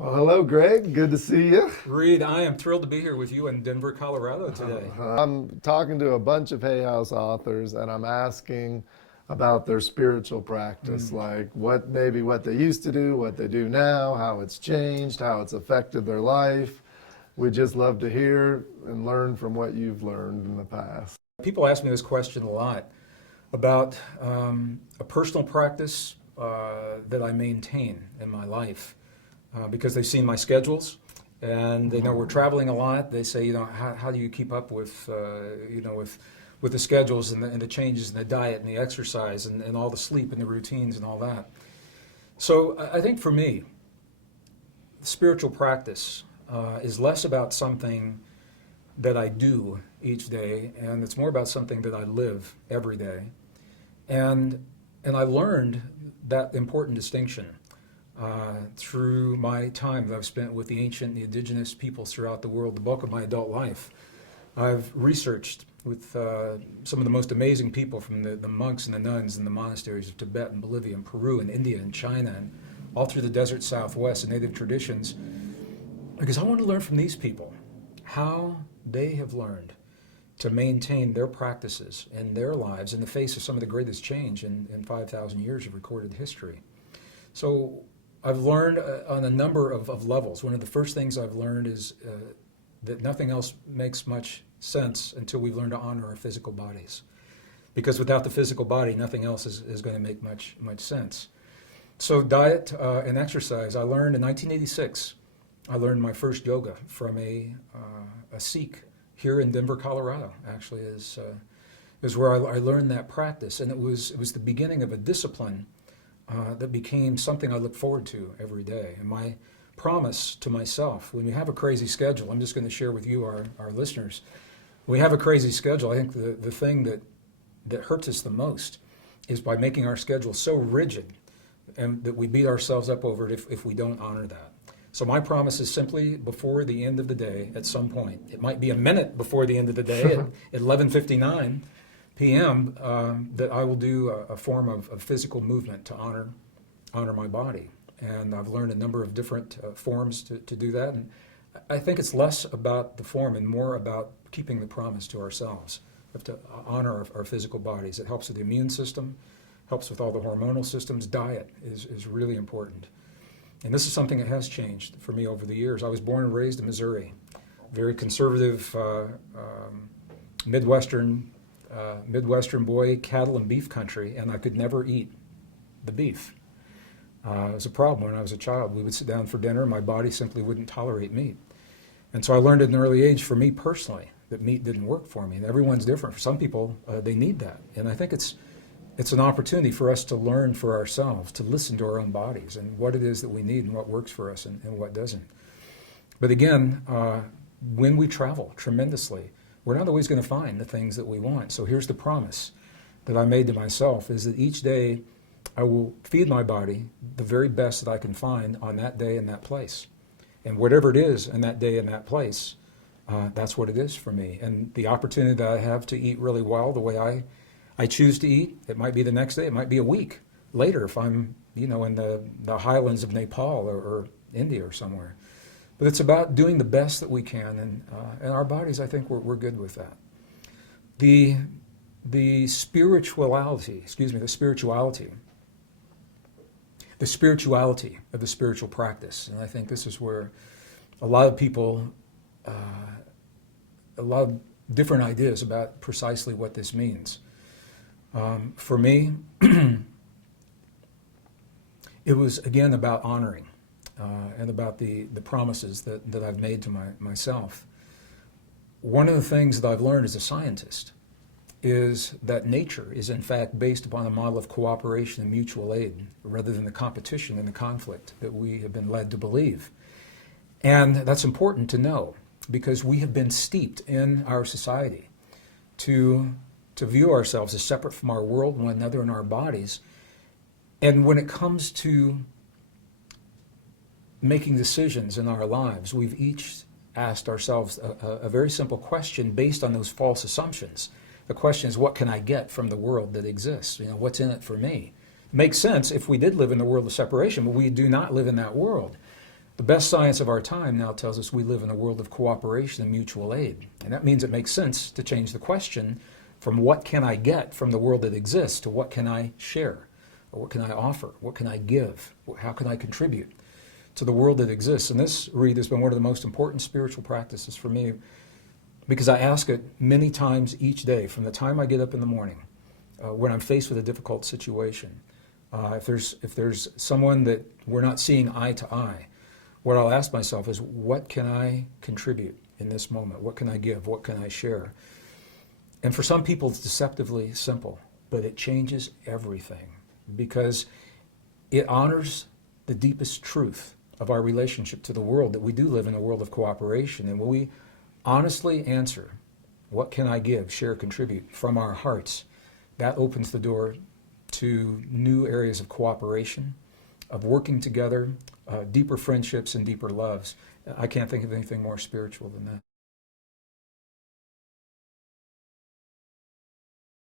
Well, hello, Greg. Good to see you. Reed, I am thrilled to be here with you in Denver, Colorado today. I'm talking to a bunch of Hay House authors, and I'm asking about their spiritual practice, like what they used to do, what they do now, how it's changed, how it's affected their life. We'd just love to hear and learn from what you've learned in the past. People ask me this question a lot about a personal practice that I maintain in my life because they've seen my schedules and they know we're traveling a lot. They say, how do you keep up with, with the schedules and the changes in the diet and the exercise and all the sleep and the routines and all that. So I think for me, spiritual practice is less about something that I do each day, and it's more about something that I live every day. And I learned that important distinction through my time that I've spent with the ancient, the indigenous peoples throughout the world, the bulk of my adult life. I've researched with some of the most amazing people from the monks and the nuns in the monasteries of Tibet and Bolivia and Peru and India and China and all through the desert Southwest and native traditions, because I want to learn from these people how they have learned to maintain their practices in their lives in the face of some of the greatest change in 5,000 years of recorded history. So I've learned on a number of levels. One of the first things I've learned is that nothing else makes much sense until we learn to honor our physical bodies. Because without the physical body, nothing else is going to make much sense. So diet and exercise, I learned in 1986. I learned my first yoga from a Sikh here in Denver, Colorado. Actually, is where I learned that practice, and it was the beginning of a discipline that became something I look forward to every day. And my promise to myself, when you have a crazy schedule, I'm just going to share with you, our listeners, when we have a crazy schedule, I think the thing that hurts us the most is by making our schedule so rigid and that we beat ourselves up over it if we don't honor that. So my promise is simply before the end of the day at some point. It might be a minute before the end of the day at 11:59 p.m. That I will do a form of physical movement to honor my body. And I've learned a number of different forms to do that. And I think it's less about the form and more about keeping the promise to ourselves. We have to honor our physical bodies. It helps with the immune system, helps with all the hormonal systems. Diet is really important. And this is something that has changed for me over the years. I was born and raised in Missouri, very conservative Midwestern boy, cattle and beef country, and I could never eat the beef. It was a problem when I was a child. We would sit down for dinner, and my body simply wouldn't tolerate meat. And so I learned at an early age, for me personally, that meat didn't work for me. And everyone's different. For some people, they need that. And I think it's an opportunity for us to learn for ourselves, to listen to our own bodies and what it is that we need and what works for us and what doesn't. But again, when we travel tremendously, we're not always going to find the things that we want. So here's the promise that I made to myself, is that each day I will feed my body the very best that I can find on that day and that place. And whatever it is in that day and that place, that's what it is for me. And the opportunity that I have to eat really well the way I choose to eat, it might be the next day, it might be a week later if I'm, in the highlands of Nepal or India or somewhere. But it's about doing the best that we can, and our bodies, I think we're good with that. The spirituality of the spiritual practice, and I think this is where a lot of people, a lot of different ideas about precisely what this means. For me, it was again about honoring and about the promises that I've made to myself. One of the things that I've learned as a scientist is that nature is in fact based upon a model of cooperation and mutual aid rather than the competition and the conflict that we have been led to believe. And that's important to know because we have been steeped in our society to view ourselves as separate from our world, one another, and our bodies. And when it comes to making decisions in our lives, we've each asked ourselves a very simple question based on those false assumptions. The question is, what can I get from the world that exists? What's in it for me? It makes sense if we did live in the world of separation, but we do not live in that world. The best science of our time now tells us we live in a world of cooperation and mutual aid. And that means it makes sense to change the question from what can I get from the world that exists to what can I share, or what can I offer, what can I give, how can I contribute to the world that exists. And this, Reed, has been one of the most important spiritual practices for me, because I ask it many times each day, from the time I get up in the morning, when I'm faced with a difficult situation. If there's someone that we're not seeing eye to eye, what I'll ask myself is, what can I contribute in this moment? What can I give? What can I share? And for some people, it's deceptively simple, but it changes everything, because it honors the deepest truth of our relationship to the world, that we do live in a world of cooperation. And when we honestly answer, what can I give, share, contribute, from our hearts, that opens the door to new areas of cooperation, of working together, deeper friendships and deeper loves. I can't think of anything more spiritual than that.